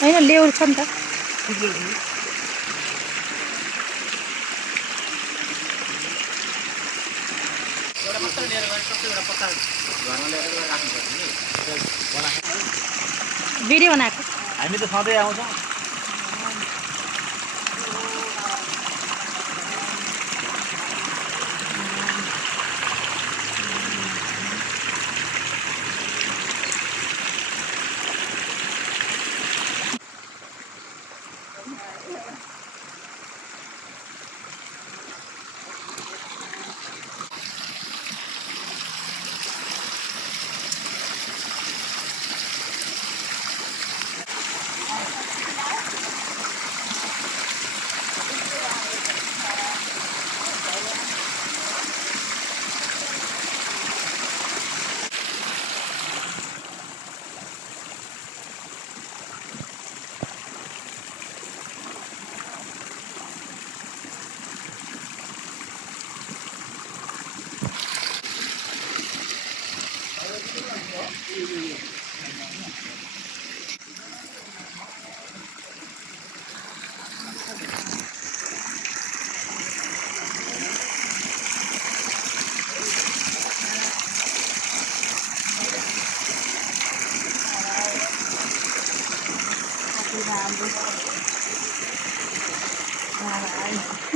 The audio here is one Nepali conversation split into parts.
होइन ल्याउनु छ नि त भिडियो बनाएको हामी त सधैँ आउँछौँ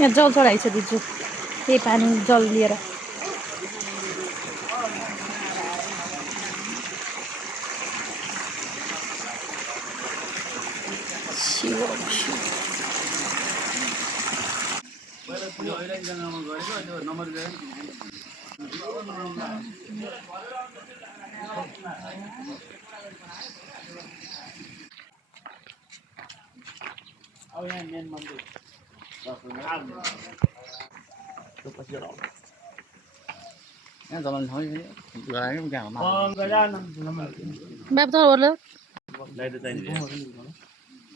यहाँ जल चढाइछ दिजु त्यही पानी जल लिएर अब यहाँ मेन मन्दिर यहाँ जमान ठाउँ लगायो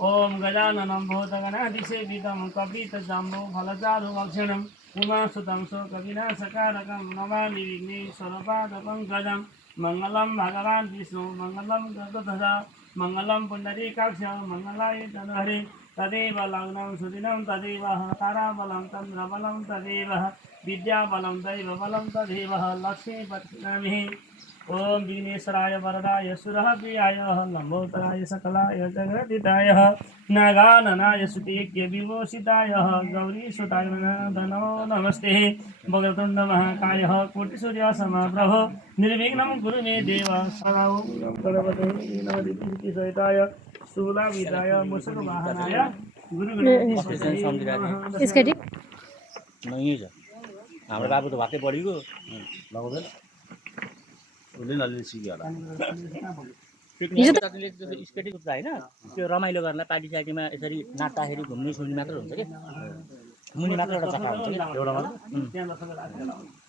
ओम गजाननं भूतगणाधिसेवितं कपितजम्बो फलचारुभक्षणं उमासुतं शोकविनाशकारकं नमामि विघ्नेश्वरपादपङ्कजं मङ्गलं भगवान् विष्णु मङ्गलं गरुडध्वज मङ्गलं पुण्डरीकाक्ष मङ्गलाय तदहरे तदेव लग्नं सुदिनं तदेव ताराबलं चन्द्रबलं तदेव विद्याबलं दैवबलं तदेव लक्ष्मीपतिनामिः ओम विघ्नेश्वराय वरदाय सुरहप्रियाय लम्बोदराय सकलाय जगदिताय नागाननाय सुतेज्ञ विभूषिताय गौरीसुताय धनो नमस्ते वक्रतुण्ड महाकाय कोटिसूर्यसमप्रभो निर्विघ्नं कुरु मे देव सदा ओम गणपते नमः शूलाविदाय मुसलवाहनाय गुरु इसका ठीक नहीं छ हाम्रो बाबु त वाक्कै पढेको लगाउँदैन उसले अलि सिक्यो होला स्केटिङ हुन्छ होइन त्यो रमाइलो गर्न पार्टी सार्टीमा यसरी नाच्दाखेरि घुम्ने सुन्ने मात्र हुन्छ कि मुनि मात्र एउटा चक्का हुन्छ कि एउटा मात्र